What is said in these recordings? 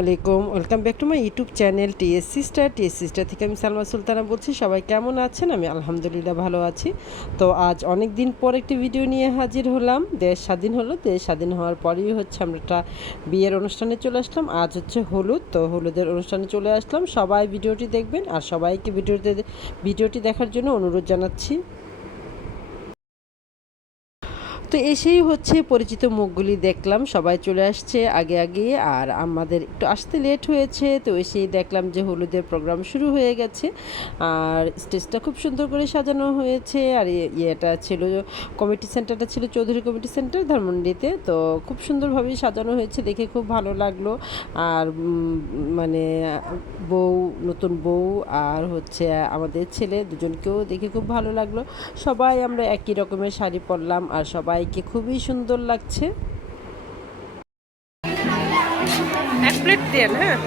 আলাইকুম, welcome back to my YouTube channel TS sister থেকে আমি সালমা সুলতানা বলছি। সবাই কেমন আছেন? আমি আলহামদুলিল্লাহ ভালো আছি। তো আজ অনেক দিন পর একটি ভিডিও নিয়ে হাজির হলাম। দেশ স্বাধীন হলো, দেশ স্বাধীন হওয়ার পরেই আমরা একটা বিয়ের অনুষ্ঠানে চলে আসলাম। আজ হলুদ, তো হলুদের অনুষ্ঠানে চলে আসলাম। সবাই ভিডিওটি দেখবেন আর সবাইকে ভিডিওটি দেখার জন্য অনুরোধ জানাচ্ছি। তো এসেই পরিচিত মুখগুলি দেখলাম, সবাই চলে আসছে আগে আগে, আর আমাদের একটু আসতে লেট হয়েছে। তো এসেই দেখলাম যে হলুদের প্রোগ্রাম শুরু হয়ে গেছে, আর স্টেজটা খুব সুন্দর করে সাজানো হয়েছে। আর ইয়েটা ছিল, কমিটি সেন্টারটা ছিল চৌধুরী কমিটি সেন্টার ধানমন্ডিতে। তো খুব সুন্দরভাবেই সাজানো হয়েছে, দেখে খুব ভালো লাগলো। আর মানে নতুন বউ আর আমাদের ছেলে দুজনকেও দেখে খুব ভালো লাগলো। সবাই আমরা একই রকমের শাড়ি পরলাম আর সবাইকে খুবই সুন্দর লাগছে। এক প্লেট দেন, হ্যাঁ।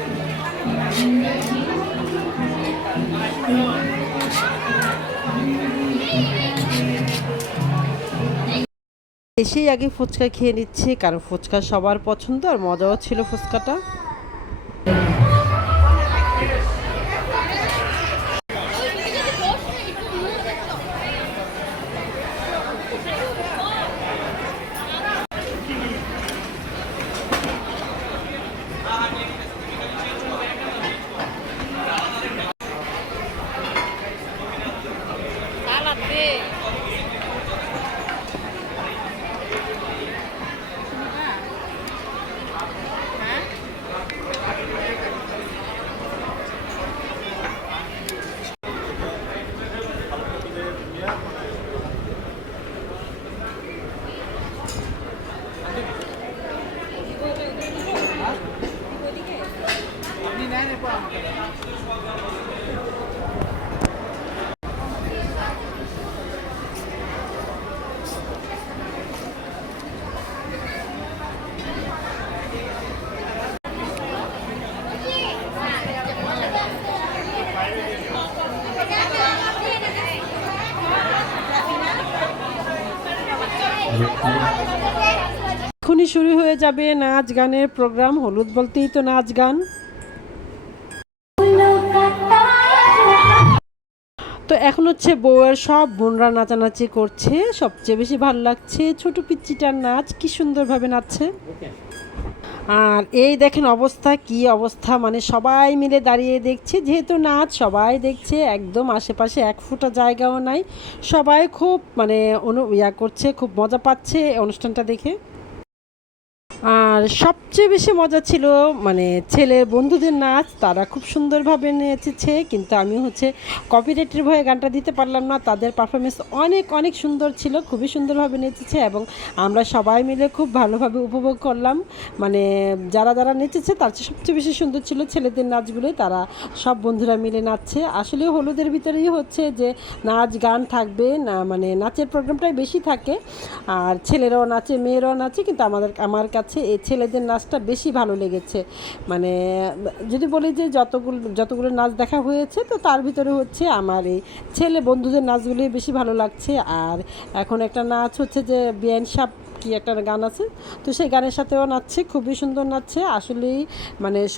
এসেই আগে ফুচকা খেয়ে নিচ্ছে, কারণ ফুচকা সবার পছন্দ আর মজাও ছিল ফুচকাটা। এখনই শুরু হয়ে যাবে নাচ গানের প্রোগ্রাম। হলুদ বলতেই তো নাচ গান। তো এখন বউয়ের সব বোনরা নাচানাচি করছে। সবচেয়ে বেশি ভালো লাগছে ছোট পিচ্চিটার নাচ, কি সুন্দরভাবে নাচছে। আর এই দেখেন অবস্থা, কি অবস্থা, মানে সবাই মিলে দাঁড়িয়ে দেখছে। যেহেতু নাচ সবাই দেখছে, একদম আশেপাশে এক ফুটা জায়গাও নাই। সবাই খুব করছে, খুব মজা পাচ্ছে অনুষ্ঠানটা দেখে। আর সবচেয়ে বেশি মজা ছিল ছেলের বন্ধুদের নাচ। তারা খুব সুন্দরভাবে নেচেছে, কিন্তু আমি কপিরাইটের ভয়ে গানটা দিতে পারলাম না। তাদের পারফরমেন্স অনেক অনেক সুন্দর ছিল, খুবই সুন্দরভাবে নেচেছে এবং আমরা সবাই মিলে খুব ভালোভাবে উপভোগ করলাম। যারা যারা নেচেছে তার চেয়ে সবচেয়ে বেশি সুন্দর ছিল ছেলেদের নাচগুলোই। তারা সব বন্ধুরা মিলে নাচছে। আসলে হলুদের ভিতরেই যে নাচ গান থাকবে না, নাচের প্রোগ্রামটাই বেশি থাকে। আর ছেলেরাও নাচে, মেয়েরাও নাচে, কিন্তু আমার কাছে এই ছেলেদের নাচটা বেশি ভালো লেগেছে। যদি বলি যে যতগুলো নাচ দেখা হয়েছে, তো তার ভিতরে আমার এই ছেলে বন্ধুদের নাচগুলোই বেশি ভালো লাগছে। আর এখন একটা নাচ যে বিয়ান সাপ কি একটা গান আছে, তো সেই গানের সাথেও নাচছে, খুবই সুন্দর নাচছে। আসলেই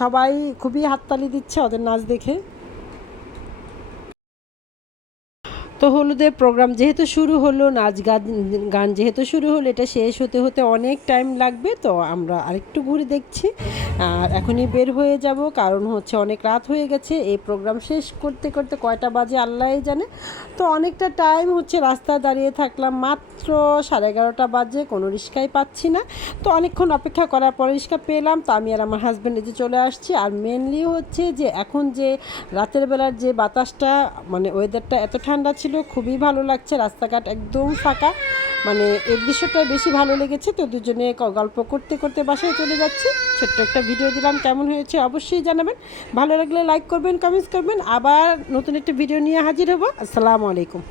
সবাই খুবই হাততালি দিচ্ছে ওদের নাচ দেখে। তো হলুদের প্রোগ্রাম যেহেতু শুরু হলো, নাচ গান যেহেতু শুরু হলো, এটা শেষ হতে হতে অনেক টাইম লাগবে। তো আমরা আরেকটু ঘুরে দেখছি, আর এখনই বের হয়ে যাব, কারণ অনেক রাত হয়ে গেছে। এই প্রোগ্রাম শেষ করতে করতে কয়টা বাজে আল্লাহই জানে। তো অনেকটা টাইম রাস্তায় দাঁড়িয়ে থাকলাম, মাত্র 11:30 বাজে, কোনো রিক্সাই পাচ্ছি না। তো অনেকক্ষণ অপেক্ষা করার পরে রিক্সা পেলাম। তো আমি আর আমার হাজব্যান্ড চলে আসছি। আর মেনলি যে এখন যে রাতের বেলার যে বাতাসটা, ওয়েদারটা এত ঠান্ডা ছিল, খুবই ভালো লাগছে। রাস্তাঘাট একদম ফাঁকা, এই দৃশ্যটা বেশি ভালো লেগেছে। তো দুজনে গল্প করতে করতে বাসায় চলে যাচ্ছি। ছোট্ট একটা ভিডিও দিলাম, কেমন হয়েছে অবশ্যই জানাবেন। ভালো লাগলে লাইক করবেন, কমেন্টস করবেন। আবার নতুন একটা ভিডিও নিয়ে হাজির হব। আসসালামু আলাইকুম।